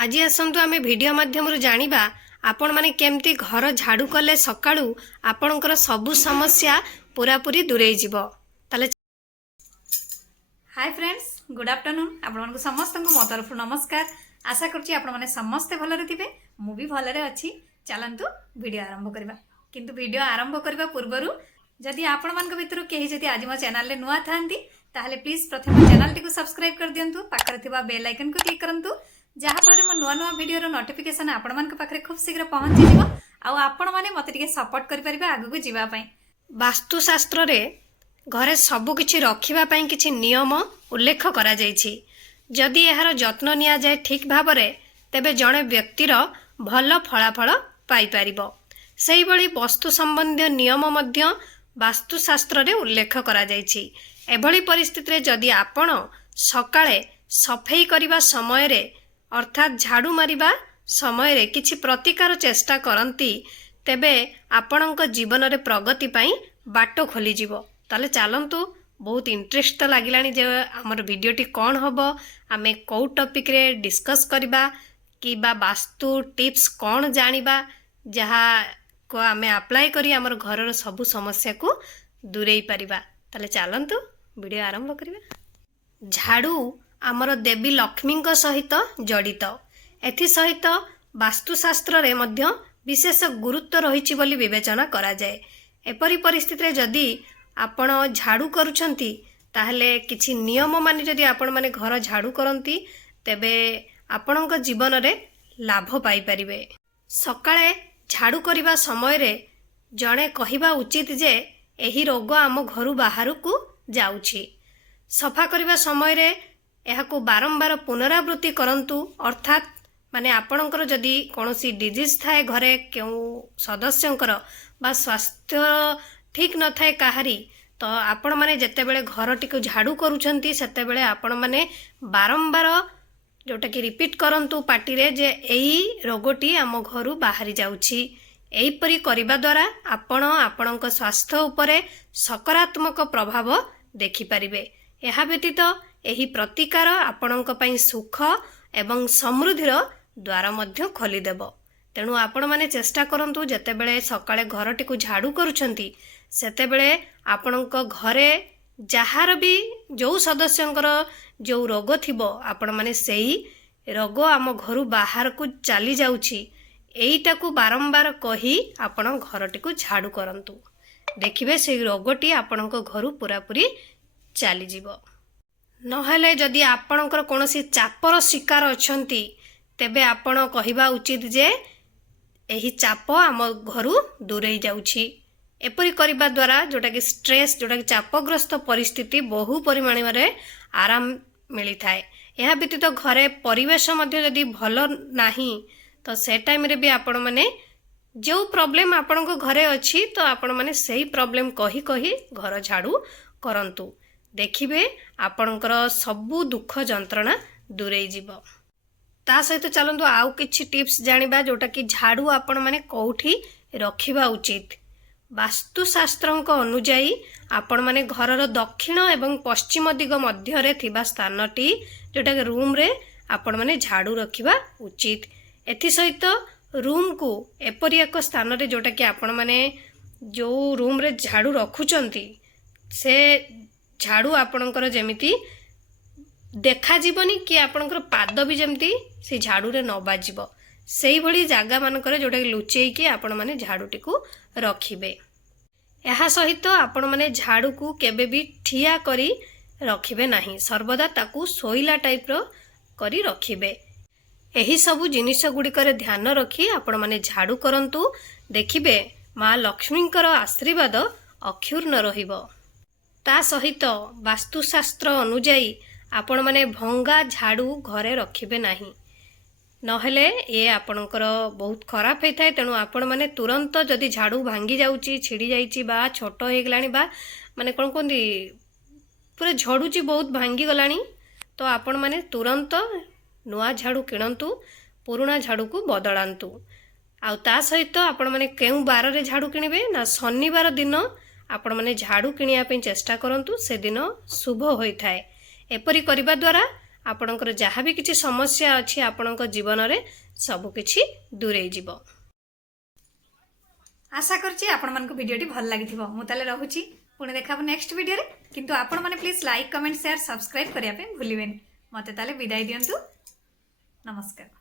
आज आसतु आम भिडियो माध्यम जानिबा आपण माने केमती घर झाड़ू कले सकाळू आपणकर सबु समस्या पूरा पूरी दूरे जीवो। ताले हाय फ्रेंड्स, गुड आफ्टरनून। आपण समस्त मो तरफ नमस्कार। आशा करछि आपण माने समस्त भलरे थिबे, मु भी भलरे अछि। चलंतु वीडियो आरंभ करबा। किंतु वीडियो आरंभ करबा पूर्वरु जदि आपण मानक भितरु केही जदि आज मो चैनल ले नुआ थांती ताहले प्लीज प्रथम चैनल टी को सब्सक्राइब कर दियंतु, पाखरे थिबा बेल आइकन को क्लिक करंतु, जहाँ फल मो नुआ नुआ वीडियो नोटिफिकेशन आपण मान पाखे खूब शीघ्र पहुँची जीवो। आउ आपण माने मते टिके सपोर्ट करि परिबे आगु को जीवा पई। वास्तुशास्त्र रे घरे सबु किछि रखिबा पई किछि नियम उल्लेख करा जायछि। जदि एहार जत्न निया जाय ठीक भाबरे तेबे जणे व्यक्तिर भल फलाफल पाई परिबो। सेहि बळी वस्तु संबंधी नियम मध्य वास्तुशास्त्र रे उल्लेख करा जायछि। एभली परिस्थिति रे जदि आपण सकाळे सफाई करिबा समय रे अर्थात झाड़ू मारिबा समय रे किछि प्रतिकार चेष्टा करंती तेबे आपणक जीवन रे प्रगति पाई बाटो खोली जीवो। ताले चलंतु बहुत इंटरेस्ट लागिलानी जे हमर वीडियोटी कौन हबो, आमे कौ टॉपिक रे डिस्कस करबा कि बा वास्तु टिप्स कौन जानिबा जहा को आमे अप्लाई करी हमर घर रो सब समस्या को दूरेई परिबा। ताले चलंतु वीडियो आरंभ करबा। झाड़ू आमर देवी लक्ष्मी सहित जड़ित। एथि सहित वास्तुशास्त्र रे मध्य विशेष गुरुत्व रही बोली विवेचना करा जाए। एपरी परिस्थिति रे जदि आपण झाड़ू करूछंती ताहले किछि नियम मानि जदि आपण माने घर झाड़ू करंती तेबे आपणक जीवन रे लाभ पाई परिबे। सकाळे झाड़ू करिबा समय रे जणे कहिबा उचित जे एही रोग आम घरु बाहर को जाउछि। सफा करिबा समय रे एहाको बारंबार पुनरावृत्ति करंतु, अर्थात माने आपणकर जदि कोनोसी डिजीज थाए घरे केउ सदस्यंकर बा स्वास्थ्य ठीक न थाए काहारी तो आपण माने जत्ते बेले घर टिको झाड़ू करूछंती सेते बेले आपण माने बारंबार जोटा कि रिपीट करंतु पार्टी रे जे एई रोगटी आम घरु बाहरी जाउछि। एई परी करिबा द्वारा आपण आपणक स्वास्थ्य उपरे सकारात्मक प्रभाव देखि परिबे। एहा व्यतीत एही प्रतिकार आपणक पई सुख एवं समृद्धिर द्वार मध्य खोली देबो। तेणु आपण माने चेष्टा करंतु जते बेले सकाळे घर टिको झाड़ू करूछंती सेते बेले आपणक घरे जहार भी जो सदस्यंकर जो रोग थिबो आपण माने सेही रोग आम घरु बाहर को चली जाउछि एईटा को बारंबार कही आपण घर टिको झाड़ू करंतु। देखिबे से रोगटी आपणक घरु पूरा पूरी चली जीवो। नहेले जदि आपणकर कोनोसी चापर शिकार अछंती तेबे आपण कहिबा उचित जे एही चाप आम घरु दूरेई जाउछि। एपरी करिबा द्वारा जोटा कि स्ट्रेस जोटा कि चापग्रस्त परिस्थिति बहु परिमाण में आराम मिली थाए। यह व्यतीत घरे परिवेश मध्य जदि भल नाही तो से टाइम रे भी आपण माने जो प्रॉब्लम आपण को घरे अछि तो आपण माने सेही प्रॉब्लम कही कही घर झाड़ू करंतु। देखिबे आपणकर सबु दुख जंत्रणा दूरेई जीवो। ता सहित चलंतु आउ किछि टिप्स जानिबा जोटा कि झाड़ू आपण माने कोठी रखिबा उचित। वास्तुशास्त्रंक अनुजाई आपण माने घरर दक्षिण एवं पश्चिम दिग मध्य रे थिबा स्थानटी जोटा कि रूम रे आपण माने झाड़ू रखिबा उचित। एथि सहित रूम को एपरि एक स्थान रे जोटा कि आपण माने जो रूम रे झाड़ू रखुचंती से झाड़ू आपणकर जेमिति देखा जीवनी कि आपणकर पाद भी जेमिति से झाड़ू रे न बाजिबो सेही भली जागा मानकर जोटा कि लुचेई कि आपण माने झाड़ूटी को रखिबे। एहा सहित आपण माने झाड़ू को केबे भी ठिया करी रखिबे नाही, सर्वदा ताकू सोइला टाइप रो करी रखिबे। एही सबु जिनिस गुडी करे ध्यान रखी आपण माने झाड़ू करंतु। देखिबे मां लक्ष्मींकर आशीर्वाद अक्षुर्ण रहिबो। ता सहित वास्तुशास्त्र अनुजाई आपण माने भंगा झाड़ू घरे रखिबे नाही, नहेले ये आपणकर बहुत खराब होता है। तेणु आपण माने तुरंत जदि झाड़ू भांगी जाउची छिड़ी जाइची बा छोट हो गलानी बा माने कोन कोन पूरा झड़ुची बहुत भांगी गलानी तो आपण माने तुरंत नुआ झाड़ू किणंतु, पुराना झाड़ू को बदलांतु। आउ ता सहित आपण माने केउ बार रे झाड़ू किनिबे ना शनिवार दिन आपण माने झाड़ू किनिया पे चेष्टा करंतु, से दिन शुभ होई थाए। एपरी करिबा द्वारा ଆପଣଙ୍କର ଯାହା ବି କିଛି ସମସ୍ୟା ଅଛି ଆପଣଙ୍କ ଜୀବନରେ ସବୁକିଛି ଦୂରେଇ ଯିବ। आशा करछि आपण मानको भिडियोटी भल लागिथिबो। मु ताले रहूची पुणे देखाबो नेक्स्ट वीडियो रे। किंतु आपण माने please like comment share subscribe करिया पे भूलिबेनी। मते ताले विदाई दियंतु। नमस्कार।